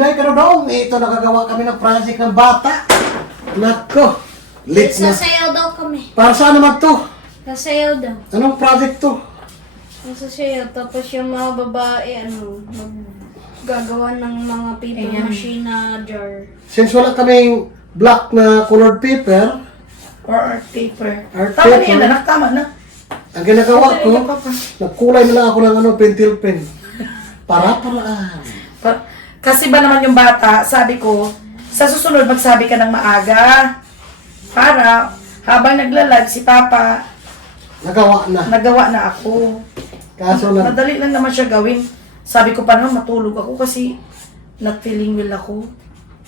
Inday Karudong. Ito nakagawa kami ng project ng bata. Nako. Late na. Sasayaw daw kami. Para saan naman to? Sasayaw daw. Anong project to? Sasayaw. Tapos yung mga babae, gagawa ng mga paper machine na jar. Since wala kaming black na colored paper, Or art paper. Art Tama na paper? yan, anak. Tama na. ang ginagawa Tama na ko, yan, Papa. nagkulay na lang ako ng pentel pen. Para-paraan. Kasi ba naman yung bata, sabi ko, sa susunod magsabi ka ng maaga. Para habang nagla-live si Papa, Nagawa na. nagawa na ako. Kaso na, Madali lang naman siya gawin. Sabi ko pa naman matulog ako kasi not feeling well ako.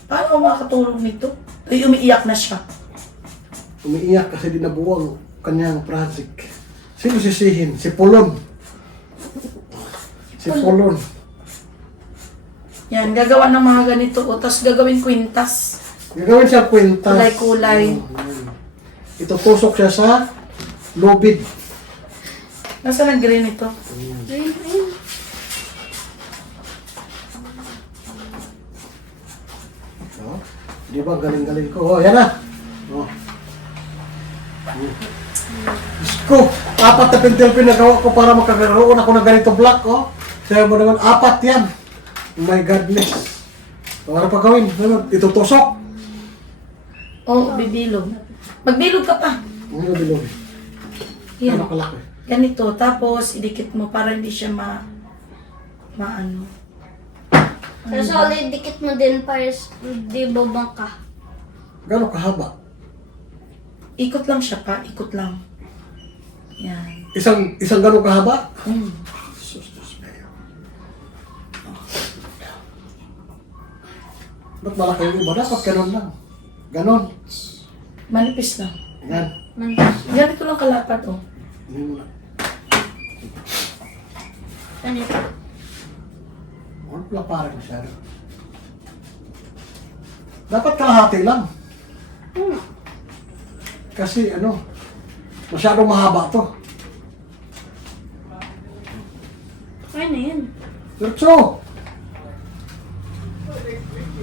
Paano ako makakatulog nito? Ay, umiiyak na siya. umiiyak kasi di nabuwang kanyang project. Sino sisihin? Si Pulon. Si Pulon. Yan, gagawa ng mga ganito. O, tapos gagawin kwintas. Gagawin siya kwintas. Kulay-kulay. Itutusok siya sa lubid. Nasaan ang green ito? Oh, di ba galing-galing ko? Oh, yan na. Oh. Diyos ko, 4 na pentel pinagawa ko para makakaroon ako ng ganito black, oh. Sabi mo naman, 4 yan. Oh my godness. Para pa gawin, itutusok. Oh, bibilog. Magbilog ka pa. Ano bilog? Yan. Ano kalaki? Ganito. Tapos, idikit mo para hindi siya maano. Pero solid, dikit mo din para di babang ka. Gano'ng kahaba? Ikot lang siya pa. Ikot lang. Yan. Isang gano'ng kahaba? Sus, Diyos mayo. Ba't malaki yung iba? Dapat ganon lang. Ganon. Manipis lang. Yan. Ganito lang kalapat, oh. Hindi mo na. Ganito. Ano pala parang masyado? Dapat kalahati lang. Kasi masyadong mahaba to. Ay na yan. Diretso!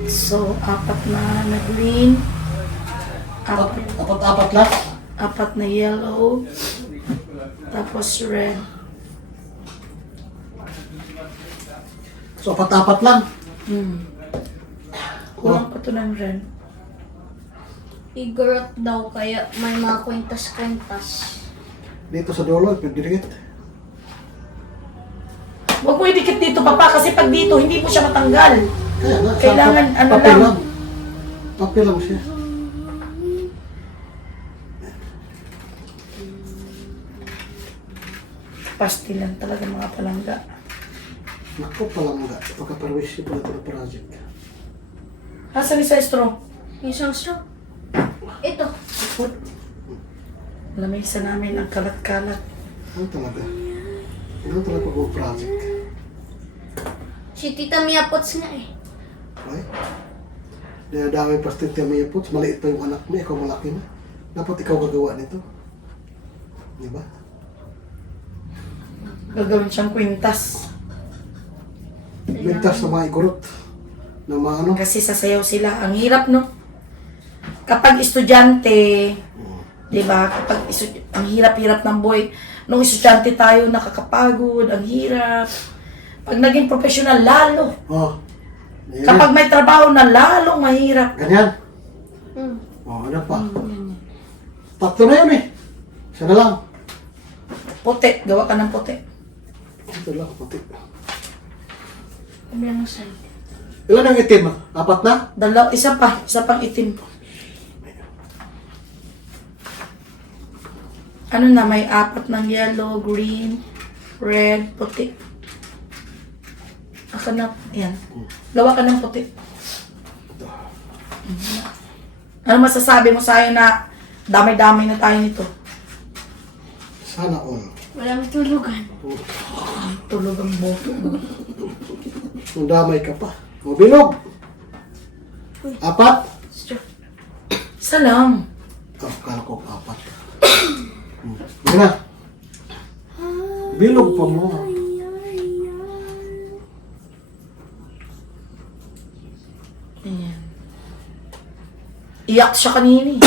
So, 4 na green. Apat lang. 4 na yellow. Tapos red. So, apat lang. Kulang pa to ng red. Igorot daw kaya may mga kwintas-kwintas. Dito sa dulo, pagdidikit. Huwag mo idikit dito, Papa, kasi pag dito, hindi mo siya matanggal. Kaya nga, Kailangan, ano papel lang. Papel lang siya. Pastil lang talaga mga palangga. Naku, palang nga. Pagkaparwish ko pala ito ng project. Asan isa straw? Isang straw. Ito. Lamesa namin ang kalat-kalat. Ano talaga? Ano talaga pag project? Si Tita Mia Pots nga eh. Ay? Dahil dami pa stint yung may puts, maliit pa yung anak mo, ikaw malaki na. Dapat ikaw gagawa nito. Di ba? Gagawin siyang kwintas. Mintas na mga igurot. Na mga ano. Kasi sasayaw sila. Ang hirap, no? Kapag estudyante, di ba? Ang hirap-hirap ng buhay. Nung estudyante tayo, nakakapagod, ang hirap. Pag naging professional, lalo. Oh. Ayan. Kapag may trabaho na, lalong mahirap. Ganyan. Oh, ano pa? Tatlo na yun eh. Isa na lang. Puti. Gawa ka ng puti. Ito lang, puti. Sabi ang side. Ilan ang itim? 4 na? Isa pang itim. Ano na, may 4 ng yellow, green, red, puti. Aka na, yan. Gawa ka ng puti. Ano masasabi mo sa'yo na damay-damay na tayo nito? Sana all. Walang tulugan. Tulog ang boto. Kung damay ka pa. O, bilog. 4. Isa lang. Oh, kala ko 4. Sige na. Bilog pa mo. Iyak siya kanina eh.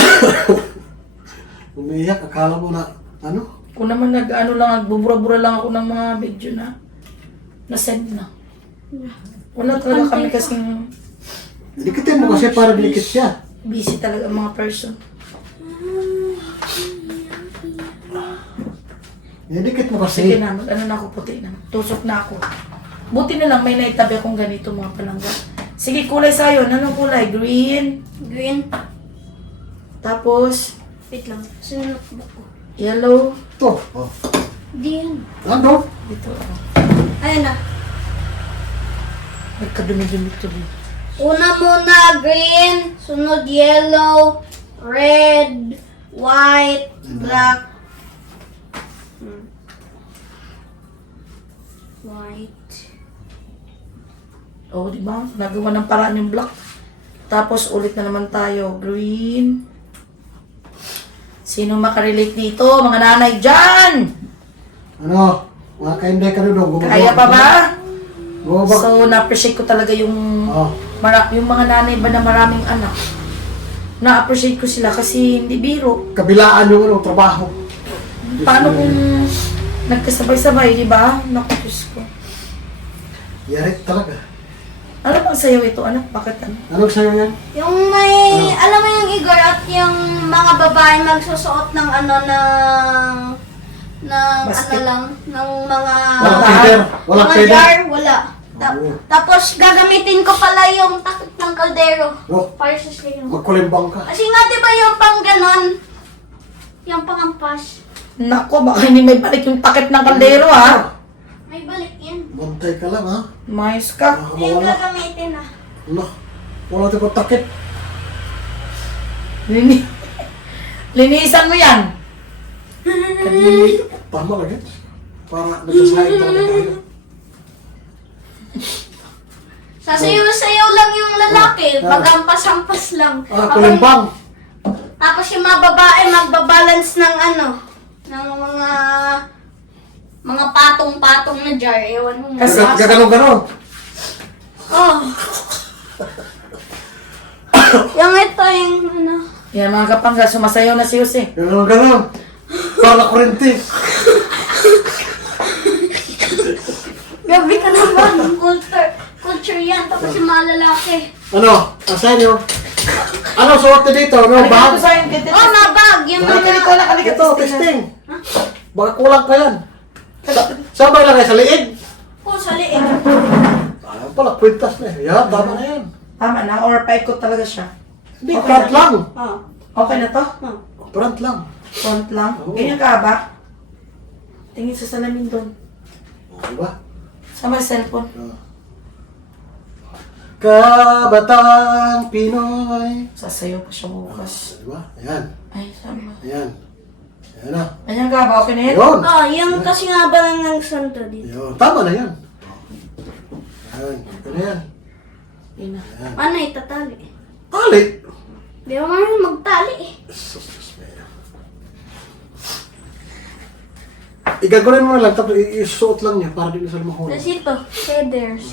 Umiiyak, akala mo na, ano? Kung naman nagbubura-bura lang ako ng mga video na send na. Wala talaga kami kasing Dikitin mo kasi para dinikit siya. busy talaga ang mga person. Dikit mo Sige kasi. na, ano na ako, puti na. Tusok na ako. Buti na lang may naitabi akong ganito mga palangga. Sige, kulay sayo. Anong kulay? Green. Green. Tapos, Wait lang. Sino notebook ko? yellow. Ito. Oh. Di yan. Ano? Dito. Ayun na. Nagkadumi-dumi tuloy. Una muna green, sunod yellow, red, white, black. White. Oh, di ba? Nagawa ng paraan yung black. Tapos ulit na naman tayo. Green. Sino makarelate dito? Mga nanay dyan! Ano? Mga kainday ka doon. Kaya pa ba? Gumabak. So, na-appreciate ko talaga yung Oh. yung mga nanay ba na maraming anak. Na-appreciate ko sila kasi hindi biro. Kabilaan yung ano, trabaho. Paano kung nagkasabay-sabay, di ba? Naku, Diyos ko. Yari talaga. Ano bang sayo ito, anak? Bakit ano? Anong sa'yo yan? Yung may, alam mo yung Igor at yung mga babae magsusuot ng ano ng Basket. ano lang, ng mga Walang feeder. Walang mga feeder. jar, wala. Oo. Tapos gagamitin ko pala yung takip ng kaldero Oh. para sa sayo. Magkulimbang ka. Kasi nga di ba yung pang ganon, yung pangampas, Nako, baka hindi may balik yung takip ng kaldero, ha? may balik yan. Bantay ka lang, ha? Mais ka. Yung Mawala. gagamitin ah. Ano? Wala tayo takip. Linisan mo yan. Tama lagi. Para nagsasahin talaga tayo. Sasayaw-sayaw lang yung lalaki, Ah. magampas-hampas lang. Kulimbang. Tapos yung mga babae magbabalance ng ano, ng mga patong-patong na jar. Ewan mo. Kasi- Gaganong-ganon. Oh. Yung ito yung ano. Yan mga kapangga, sumasayaw na si Jose. Gaganong-ganon. Para kurente. Grabe ka naman. Culture yan. Tapos yung mga lalaki. Ano? Asahin nyo. Ano suot nyo dito? Ano? Halika Bag? ko sa akin, kiti. Oh, mabag. Yung Halika mga... dito, anak, halika Ito, testing. testing. Baka kulang pa yan. Saan ba ilagay? Sa liig? Oh, sa liig. Ayaw pala, kwintas na eh. Yan, tama na yan. Tama na, or paikot talaga siya. Hindi, Okay front na. lang. Oh. Okay na to? Oh. Front lang. Front lang. Oo. Ganyan ka ba? Tingin sa salamin doon. Diba? Sama yung cellphone. Kabatang Pinoy. Sasayaw pa siya bukas. Diba? Ayan. Ay, sama. Ayan. Ayan na. Ganyan ka ba? Okay na yan? Yun. Oh, yung kasi nga ba ng santo dito. Yun. Tama na yan. Ayan. Ano yan? Yun na. Ayan. Ano itatali? Tali. Di ba nga magtali eh. Igagawin mo na lang, tapos isuot lang niya para di na sila mahulog. Tapos ito, feathers.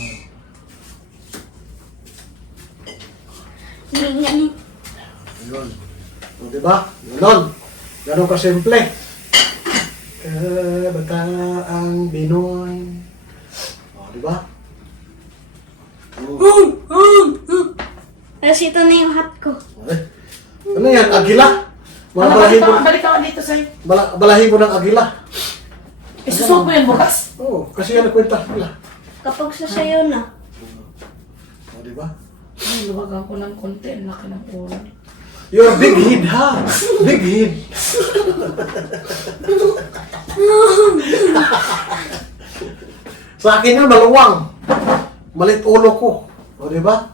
Ganyan. Ayun. O, diba? Ganon. Ganon kasimple. Kabataang Binoy. O, diba? O. Tapos ito na yung hat ko. Eh, ano yan? Agila? Mga Ano, balahibo, balik ka dito sa'yo. balahibo ng agila. Isusuot mo yan bukas? Oo, kasi yan ang kwenta nila. Kapag sasayaw na. O, diba? Ay, luwagan ko ng konti. Ang laki ng ulo. You're big head, ha? Big head. Sa akin yun, maluwang. Malit ulo ko. O, diba?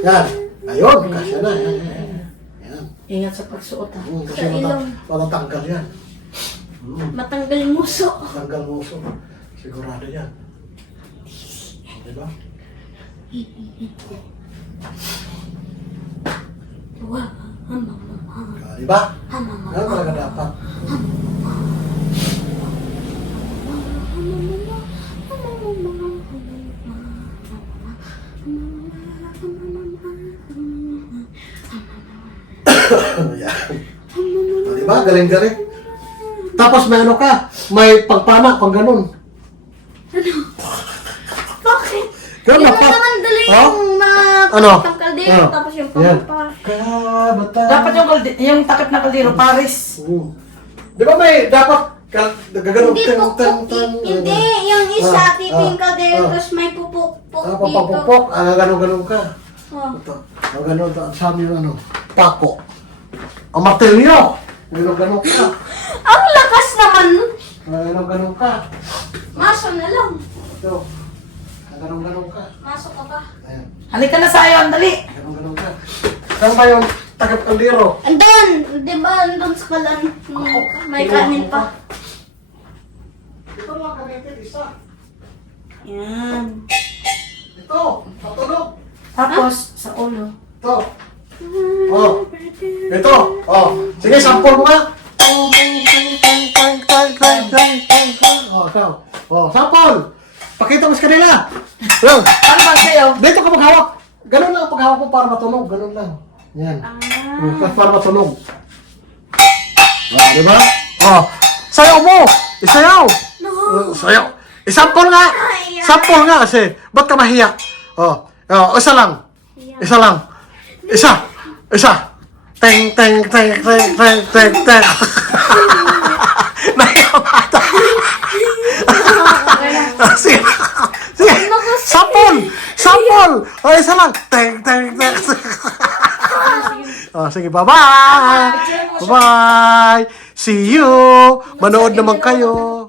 Yan. Ayun, kasya na. Yan, yan, yan. Yan. Ingat sa pagsuot ha. Kasi Sa ilong. matatanggal yan. Matanggal yung muso. Matanggal mo so. Sigurado yan. Diba? Wow. Diba? Yan talaga dapat. Yan. O, diba? Galing-galing. Tapos may ano ka, may pagpana, pang ganun. Bakit? Ganun Yung na pa. naman dali Oh? yung Ano? ng kaldero, Ah. tapos yung Yan. pampa. Kabata. Dapat yung takip na kaldero, Paris. Di ba may dapat gaganon Hindi pupuk, hindi. Yung isa, tito yung kaldero, tapos may pupuk-puk dito. papapupok, ganon-ganon ka. Oh. Ito, ganon, sabi yung ano, pako. Ang martilyo, ganon-ganon ka. Ang lakas naman nun. Ganon-ganon ka. Maso na lang. Ito, ganon-ganon ka. Maso ka ba? Ayan, Halika na sa'yo, andali. ganon-ganon ka. Saan ba yung takip kaldero? Andun! Di ba andun sa kalan? May kanin pa. Ito lang kanitin, isa. Yan. Ito, patulog. Tapos, sa ulo. Ito. Oh. Ito. Oh. Sige, sampol mo nga. Oh, ikaw. Oh, sampol. Pakita mo sa kanila. Yan. Ano bang sa'yo? Dito ka maghawak. Ganun lang ang paghawak mo para matunog. Ganun lang. Yan. Para matunog. Di ba? Oh. Sayaw mo. Isayaw. Sayaw. Isampol nga. Sampol nga kasi. Ba't ka mahiya? Oh. Oh, isa lang. Isa lang. Isa. Isa. Teng, teng, teng, teng, teng, teng, teng. Nayamata. Sige. Sige. Sampol. Sampol. Oh, isa lang. Teng, teng, teng. Oh, sige, bye-bye. Bye-bye. See you. Manood naman kayo.